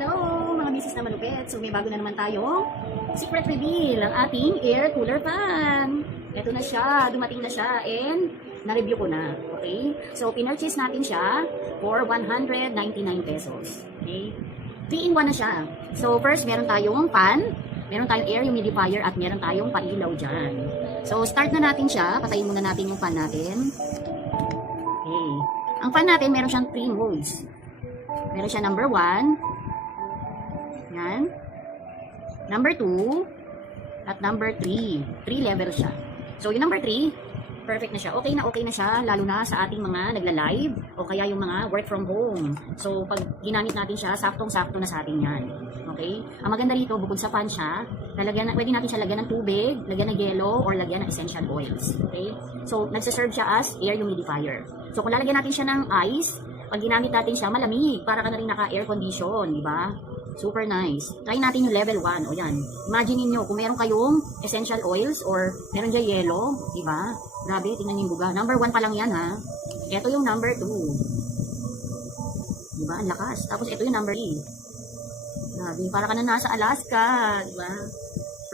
Hello mga misis na malupit. So may bago na naman tayong secret reveal ang ating air cooler fan. Ito na siya, dumating na siya and na-review ko na. Okay? So pinurchase natin siya for 199 pesos. Okay? 3-in-1 na siya. So first meron tayong fan, meron tayong air humidifier at meron tayong pailaw dyan. So start na natin siya. Patayin muna natin yung fan natin. Okay. Ang fan natin meron siyang 3 modes. Meron siya number 1. Yan. Number 2. At number 3. 3 level siya. So, yung number 3, perfect na siya. Okay na siya, lalo na sa ating mga nagla-live o kaya yung mga work from home. So, pag ginamit natin siya, saktong-sakto na sa atin yan. Okay? Ang maganda rito, bukod sa fan siya, pwede natin siya lagyan ng tubig, lagyan ng yellow, or lagyan ng essential oils. Okay? So, nagsiserve siya as air humidifier. So, kung lalagyan natin siya ng ice, pag ginamit natin siya, malamig. Para ka na rin naka-air condition, di ba? Super nice. Try natin yung level 1. O yan. Imagine niyo kung meron kayong essential oils or meron dyan yellow, di ba? Grabe, tingnan niyo yung buga. Number 1 pa lang yan, ha? Ito yung number 2. Di ba? Ang lakas. Tapos ito yung number 3. Grabe, para ka na nasa Alaska, di ba?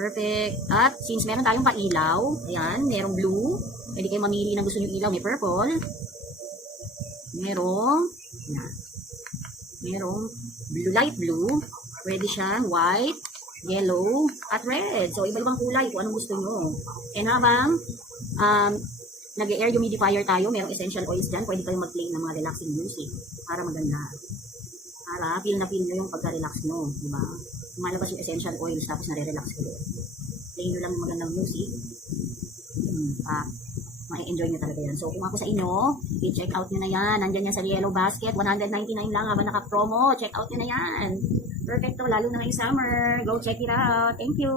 Perfect. At since meron tayong pailaw, ayan, merong blue. Pwede kayo mamili ng gusto niyo ilaw. May purple. Merong blue, light blue, pwede siyang white, yellow, at red. So, iba-ibang kulay kung anong gusto nyo. And habang nag-air humidifier tayo, merong essential oils dyan, pwede kayong mag-play ng mga relaxing music para maganda. Para feel na feel nyo yung pagka-relax nyo, diba? Lumalabas yung essential oils, tapos nare-relax kayo. Play nyo lang yung magandang music. Ma-enjoy nyo talaga yan. So, kung ako sa inyo, i-check out nyo na yan. Nandyan yan sa Yellow Basket. 199 lang habang naka-promo. Check out nyo na yan. Perfecto, lalo na ngayong summer. Go check it out. Thank you.